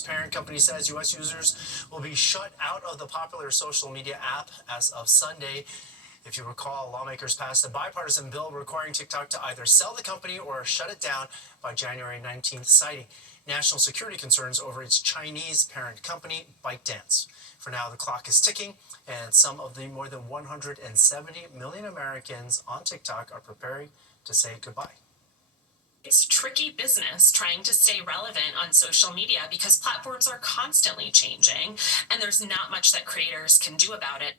Parent company says U.S. users will be shut out of the popular social media app as of Sunday. If you recall, lawmakers passed a bipartisan bill requiring TikTok to either sell the company or shut it down by January 19th, citing national security concerns over its Chinese parent company, ByteDance. For now, the clock is ticking, and some of the more than 170 million Americans on TikTok are preparing to say goodbye. It's tricky business trying to stay relevant on social media because platforms are constantly changing, and there's not much that creators can do about it.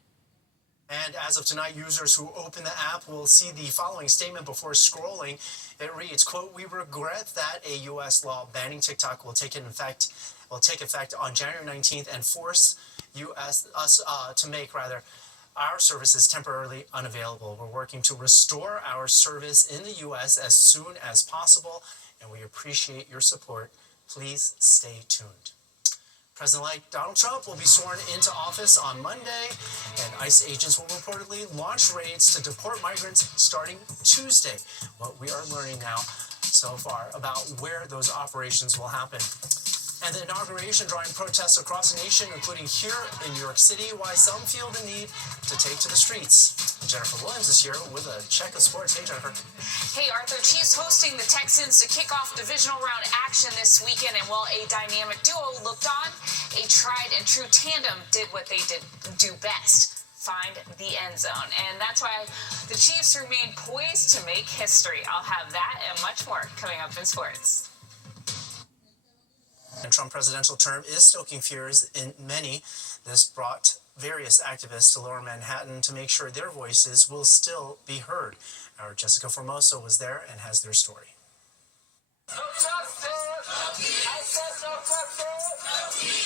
And as of tonight, users who open the app will see the following statement before scrolling. It reads, quote, "We regret that a U.S. law banning TikTok will take effect on January 19th and force us to make our services temporarily unavailable. We're working to restore our service in the U.S. as soon as possible, and we appreciate your support. Please stay tuned." President-elect Donald Trump will be sworn into office on Monday, and ICE agents will reportedly launch raids to deport migrants starting Tuesday. What we are learning now so far about where those operations will happen. And the inauguration drawing protests across the nation, including here in New York City, why some feel the need to take to the streets. Jennifer Williams is here with a check of sports. Hey, Jennifer. Hey, Arthur. Chiefs hosting the Texans to kick off divisional round action this weekend. And while a dynamic duo looked on, a tried and true tandem did what they do best: find the end zone. And that's why the Chiefs remain poised to make history. I'll have that and much more coming up in sports. And Trump presidential term is stoking fears in many. This brought various activists to Lower Manhattan to make sure their voices will still be heard. Our Jessica Formoso was there and has their story.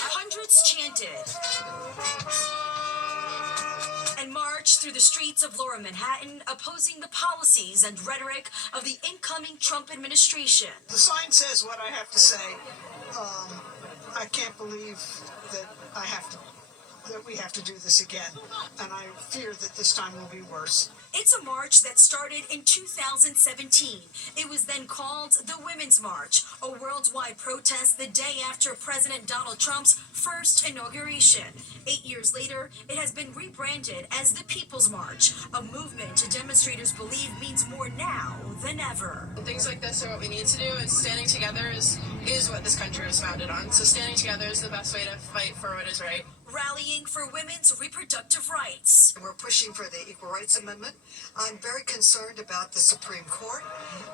Hundreds chanted and marched through the streets of Lower Manhattan, opposing the policies and rhetoric of the incoming Trump administration. The sign says what I have to say. I can't believe that we have to do this again, and I fear that this time will be worse. It's a march that started in 2017. It was then called the Women's March, a worldwide protest the day after President Donald Trump's first inauguration. 8 years later, it has been rebranded as the People's March, a movement demonstrators believe means more now than ever. Things like this are what we need to do, and standing together is what this country is founded on. So standing together is the best way to fight for what is right. Rallying for women's reproductive rights. We're pushing for the Equal Rights Amendment. I'm very concerned about the Supreme Court.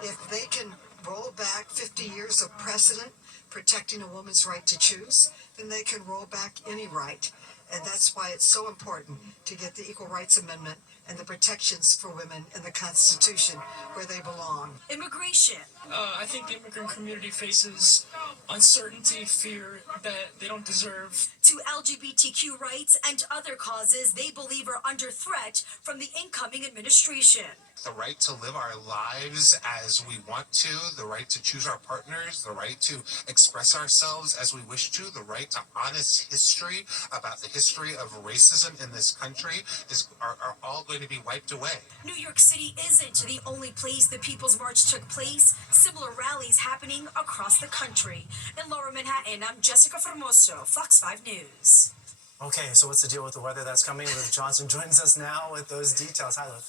If they can roll back 50 years of precedent protecting a woman's right to choose, then they can roll back any right. And that's why it's so important to get the Equal Rights Amendment and the protections for women in the Constitution where they belong. Immigration. I think the immigrant community faces uncertainty, fear that they don't deserve. To LGBTQ rights and other causes they believe are under threat from the incoming administration. The right to live our lives as we want to, the right to choose our partners, the right to express ourselves as we wish to, the right to honest history about the history of racism in this country are all going to be wiped away. New York City isn't the only place the People's March took place. Similar rallies happening across the country. In Lower Manhattan, I'm Jessica Formoso, Fox 5 News. Okay, so what's the deal with the weather that's coming? Liv Johnson joins us now with those details. Hi, Liv.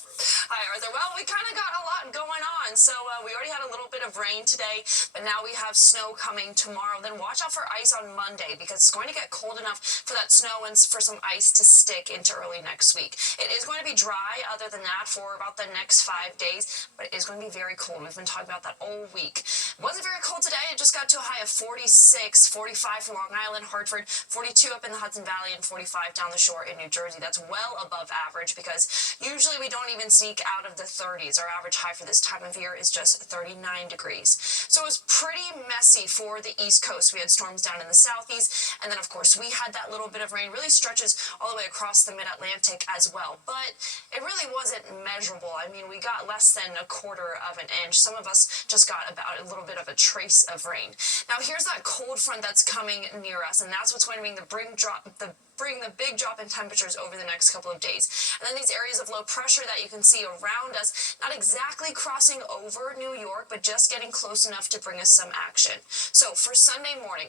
Hi, Arthur. Well, we kind of got a lot going on. So we already had a little bit of rain today, but now we have snow coming tomorrow. Then watch out for ice on Monday because it's going to get cold enough for that snow and for some ice to stick into early next week. It is going to be dry other than that for about the next 5 days, but it is going to be very cold. We've been talking about that all week. It wasn't very cold today. It just got to a high of 46, 45 for Long Island, Hartford, 42 up in the Hudson Valley, and 45 down the shore in New Jersey. That's well above average because usually we don't even sneak out of the 30s. Our average high for this time of year is just 39 degrees. So it was pretty messy for the East Coast. We had storms down in the southeast, and then of course we had that little bit of rain. Really stretches all the way across the mid-Atlantic as well, but it really wasn't measurable. I mean, we got less than a quarter of an inch. Some of us just got about a little bit of a trace of rain. Now here's that cold front that's coming near us, and that's what's going to bring the big drop in temperatures over the next couple of days. And then these areas of low pressure that you can see around us, not exactly crossing over New York, but just getting close enough to bring us some action. So for Sunday morning,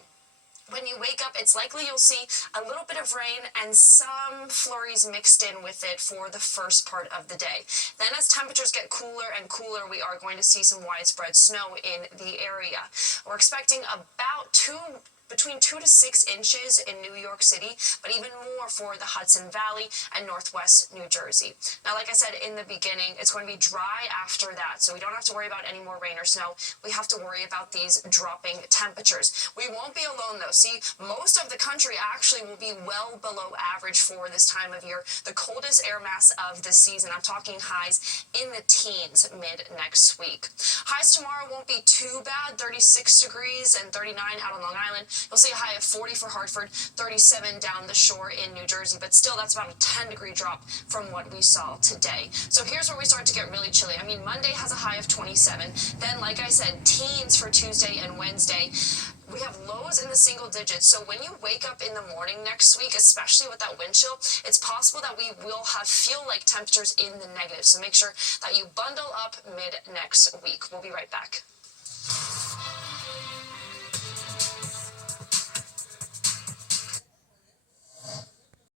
When you wake up, it's likely you'll see a little bit of rain and some flurries mixed in with it for the first part of the day. Then as temperatures get cooler and cooler, we are going to see some widespread snow in the area. We're expecting about between 2 to 6 inches in New York City, but even more for the Hudson Valley and northwest New Jersey. Now, like I said in the beginning, it's going to be dry after that, so we don't have to worry about any more rain or snow. We have to worry about these dropping temperatures. We won't be alone, though. See, most of the country actually will be well below average for this time of year, the coldest air mass of the season. I'm talking highs in the teens mid next week. Highs tomorrow won't be too bad, 36 degrees and 39 out on Long Island. You'll see a high of 40 for Hartford, 37 down the shore in New Jersey, but still that's about a 10-degree drop from what we saw today. So here's where we start to get really chilly. I mean, Monday has a high of 27. Then, like I said, teens for Tuesday and Wednesday. We have lows in the single digits, so when you wake up in the morning next week, especially with that wind chill, it's possible that we will feel like temperatures in the negative. So make sure that you bundle up mid next week. We'll be right back.